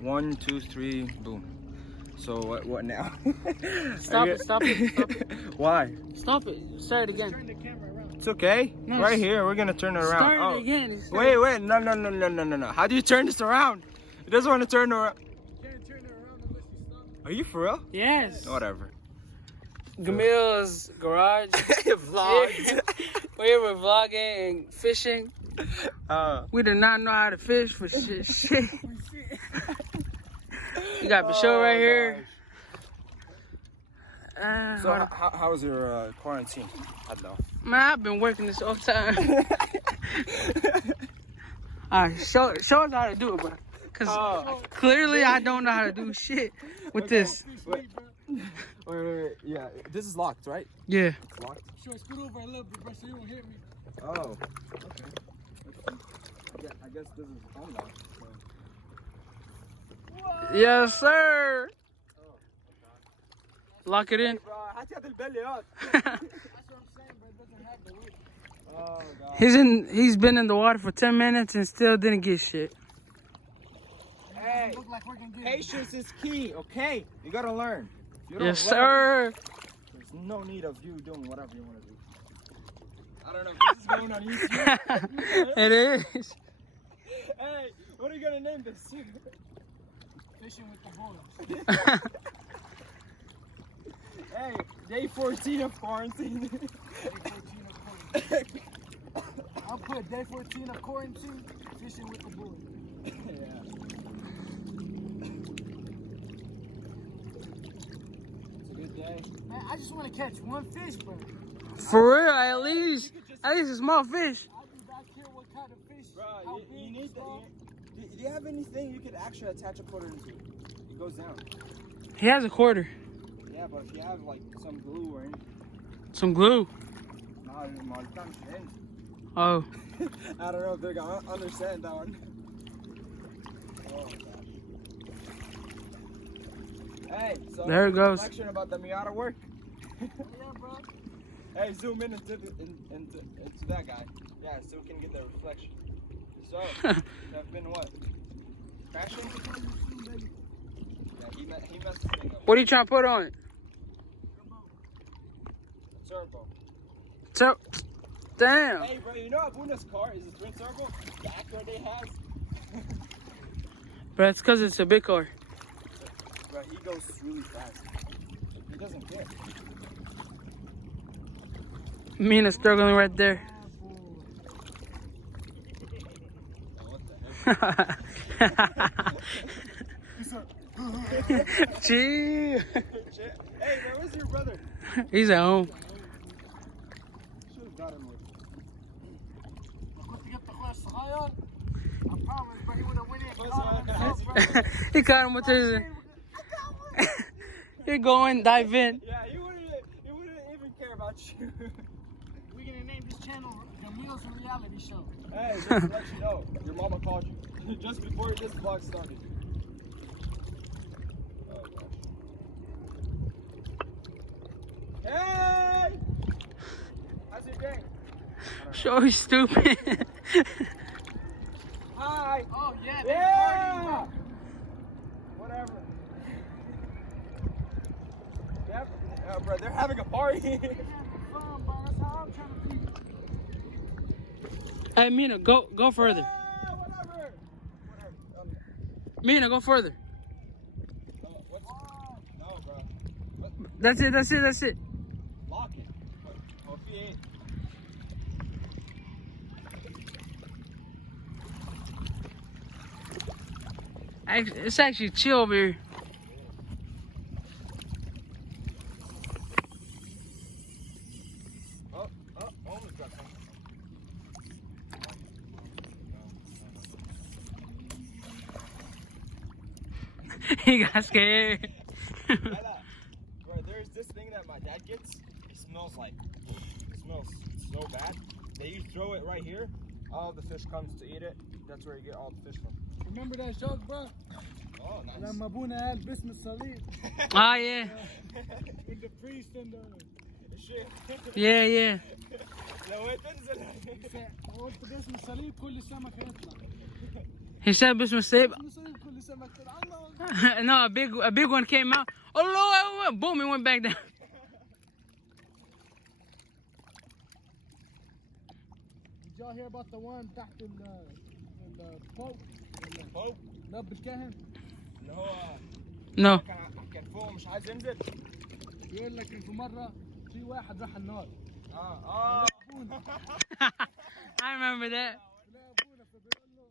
1, 2, 3, boom. So what now? Stop it, stop it, stop it. Why? Stop it. Start it again. Turn the camera around. It's okay. No, Right here, we're gonna turn it around. Start it again. Wait, no. How do you turn this around? It doesn't want to turn around. You can't turn it around unless you stop. Are you for real? Yes. Whatever. Camille's garage. Vlogs. We were vlogging and fishing. We did not know how to fish for shit. You got Michelle right here. So how's your quarantine? I don't know. Man, I've been working this whole time. Alright, show us how to do it, bro. Cause clearly I don't know how to do shit with this. Wait. Yeah, this is locked, right? Yeah. It's locked. Sure, scoot over a little bit, bro, so you won't hit me. Oh, okay. I guess this is unlocked. So. Yes, sir. Lock it in. That's what I'm saying, but it doesn't have the weight. Oh god. He's been in the water for 10 minutes and still didn't get shit. Hey, Look like we're gonna get patience is key, okay? You gotta learn. You don't Yes, learn, sir. There's no need of you doing whatever you want to do. I don't know if this is going on YouTube. It is. Hey, what are you gonna name this? fishing with the boys. Hey, day 14 of quarantine. Day 14 of quarantine. I'll put day 14 of quarantine, fishing with the boys. Yeah. It's a good day. Man, I just want to catch one fish, bro. For real, at least a small fish. I'll be back here. What kind of fish? Bro, How you big, need small? do you have anything you could actually attach a quarter into? It goes down. He has a quarter. Yeah, but if you have like some glue or anything. Some glue. No, man, can't change. Oh. I don't know if they're gonna understand that one. Oh, gosh. Hey, so There it goes. reflection about the Miata work. Yeah, bro. Hey, zoom in into that guy. Yeah, so we can get the reflection. So, have been what? Crashing? Yeah, he messed this thing up. What are you trying to put on it? Turbo. Damn. Hey, bro, you know Abuna's car is a twin turbo? The Acura they has? But it's because it's a big car. Bro, he goes really fast. He doesn't care. Mina's struggling right there. What the heck? Gee. Hey, man, where's your brother? He's at home. Should have got him with. كنت جبت اخويا الصغير. I promise, but he would have went in. He caught him with his. You're going, dive in. Yeah, he wouldn't even care about you. We're gonna name this channel Camille's Reality Show. Hey, just to let you know, your mama called you just before this vlog started. Oh gosh. Hey! How's your day? So he's stupid. Hi! Oh, yeah. Yeah! Whatever. Yep. Bro, they're having a party. Fun, bro. That's how I'm trying to be. Hey, Mina, go further. Yeah, whatever. Mina, go further. What's... No, bro. What? That's it. Lock it. Oh, if he ain't. It's actually chill over here. Oh, almost got some. He got scared. Bro, there's this thing that my dad gets. It smells like, it smells so bad. You throw it right here. All the fish comes to eat it. That's where you get all the fish from. Remember that joke, bro? Oh, nice. لما ابونا قال باسم الصليب. Ah, yeah. With the priest and the... Shit. Yeah. لو تنزل. قلت باسم الصليب كل السمك هيطلع. حساب اسمه سيب. نصيب كل سمك الله. No, a big one came out. Oh Lord, boom, it went back down. Did y'all hear about the one تحت الفوق؟ فوق؟ نب الكهن؟ اللي هو No. كان فوق مش عايز ينزل. يقول لك في مرة في واحد راح النار. I remember that. لا ابونا فبيقول له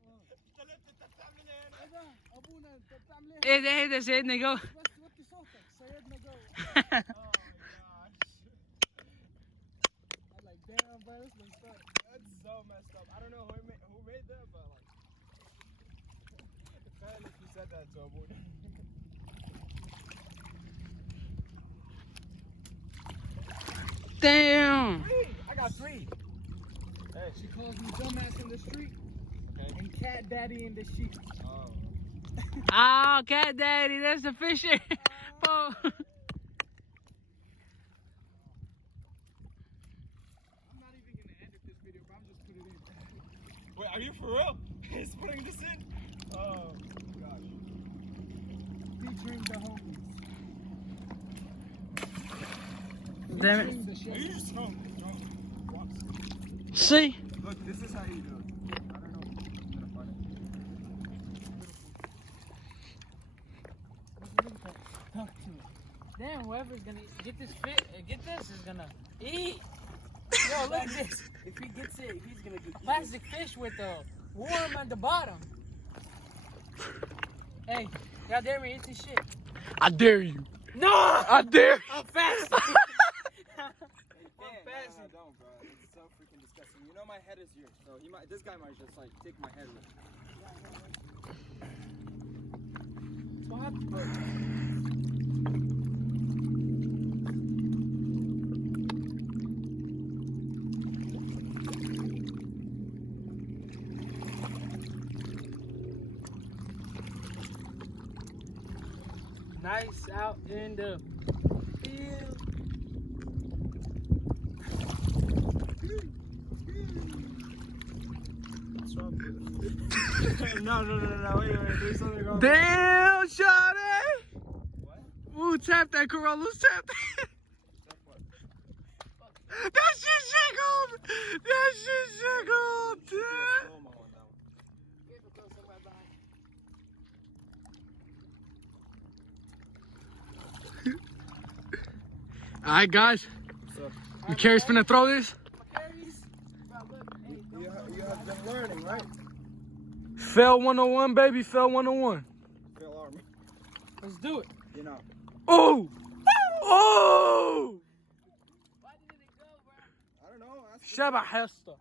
انت بتعمل ايه هنا؟ ابونا انت بتعمل ايه؟ ايه ده سيدنا جو. بس وطي صوتك سيدنا جو. I'm like damn bro, this looks fun. That's so messed up. I don't know who made that, but like, it felt like you said that to Abuna. Damn. I got 3. Hey. She calls me dumbass in the street Okay. and cat daddy in the sheet. Oh. Oh, cat daddy, that's the fisher. Oh. I'm not even gonna edit this video, but I'm just putting it in. Wait, are you for real? He's putting this in? Oh gosh. Featuring the homies. Damn it. Featuring the Are shit. you strong? See? Look, this is how you do it. I don't know. I'm gonna find it. Talk to me. Damn, whoever's gonna get this is gonna eat. Yo, look at this. If he gets it, he's gonna get Plastic fish with a worm at the bottom. Hey, y'all dare me eat this shit? I dare you. No! I dare you. I'm fasting. I don't, bro. It's so freaking disgusting. You know my head is yours, so this guy might just like take my head with him. What? Nice out in the field. What's wrong with it? No, wait, there's something wrong. Damn, Shawty! What? Ooh, tap that, Corolla, tap that. That shit jiggled! That shit jiggled! Damn. Slow-mo on that one. Alright, guys. So, Macari's finna throw this. you have been learning, right? Fell 101, baby. Fell 101. Phil Army. Let's do it. You know. Oh! Oh! Why didn't it go, bro? I don't know. Ask شبح يا اسطى.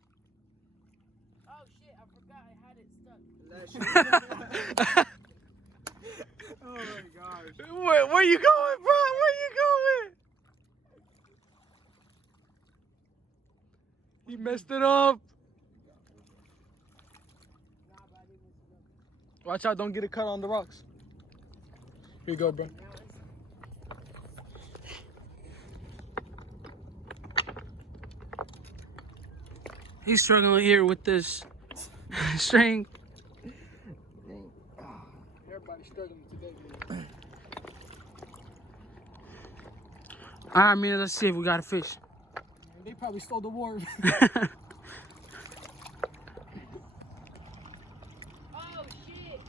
Oh shit, I forgot I had it stuck. Oh my gosh. Where you going, bro? Where you going? He messed it up. Watch out, don't get a cut on the rocks. Here you go, bro. He's struggling here with this string. Everybody's struggling today, man. All right, man, let's see if we got a fish. They probably stole the war. Oh shit!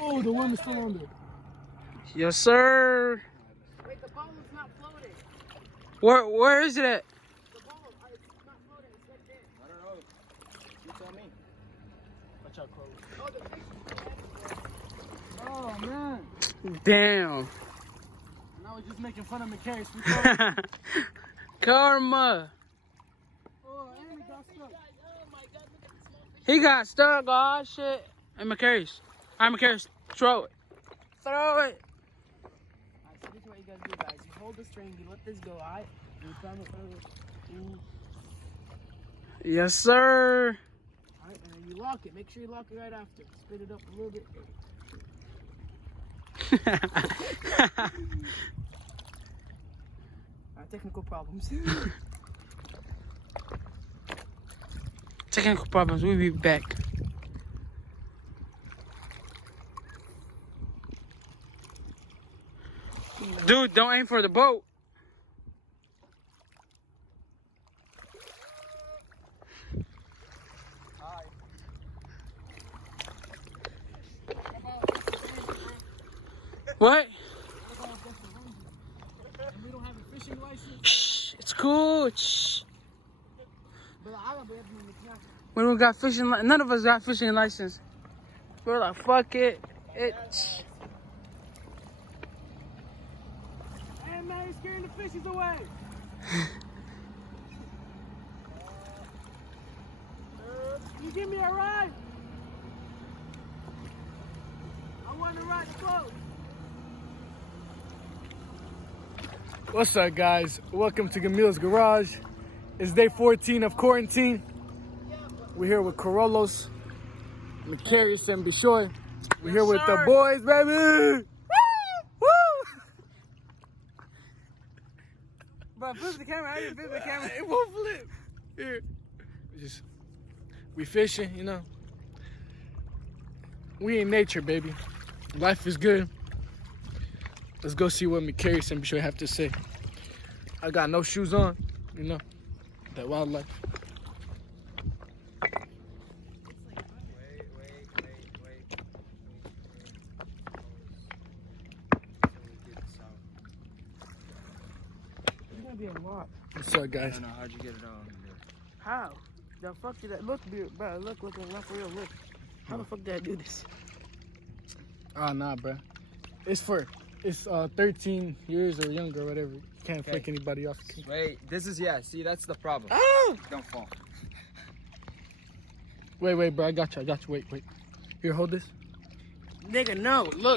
Oh, the worm is still on there. Yes, sir. Wait, the ball is not floating. Where is it at? The ball, it's not floating. It's right there. I don't know. You tell me. Watch out, Chloe. Oh, the fish is dead. Oh, man. Damn. Now we're just making fun of McCary. Karma. Oh, and he got stuck. Guys, oh my god, look at the small fish. He got stuck. Oh, shit. And Macari's. All right, Macari's. Throw it. Throw it. Alright, so this is what you gotta do, guys. You hold the string, you let this go, alright? And you throw it. Yes, sir. Alright, and then you lock it. Make sure you lock it right after. Spit it up a little bit. Alright, technical problems. Technical problems. We'll be back. Dude, don't aim for the boat. What? And we don't have a fishing license. Shh, it's cool. Shh. But I don't be able to make nothing. We don't got fishing. None of us got fishing license. We're like, fuck it. Hey man, you're scaring the fishes away. You give me a ride? I want to ride the boat. What's up, guys? Welcome to Camille's Garage. It's day 14 of quarantine. We're here with Carollos, Macarius, and Bishoy. We're here with the boys, baby. Woo! Woo! But flip the camera. How do you flip the camera? It won't flip. Here. We fishing, you know. We in nature, baby. Life is good. Let's go see what Macarius and Bishoy have to say. I got no shoes on, you know. That wildlife. It's gonna be a lot. What's up, I guys? don't know, how'd you get it on? How? The fuck did that look, bro? Look, not for real. Look. How the fuck did I do this? Oh, nah, bro. It's 13 years or younger or whatever. You can't flick anybody off. Wait, this is, yeah, see, that's the problem. Oh! Don't fall. Wait, bro. I got you. Wait. Here, hold this. Nigga, no. Look.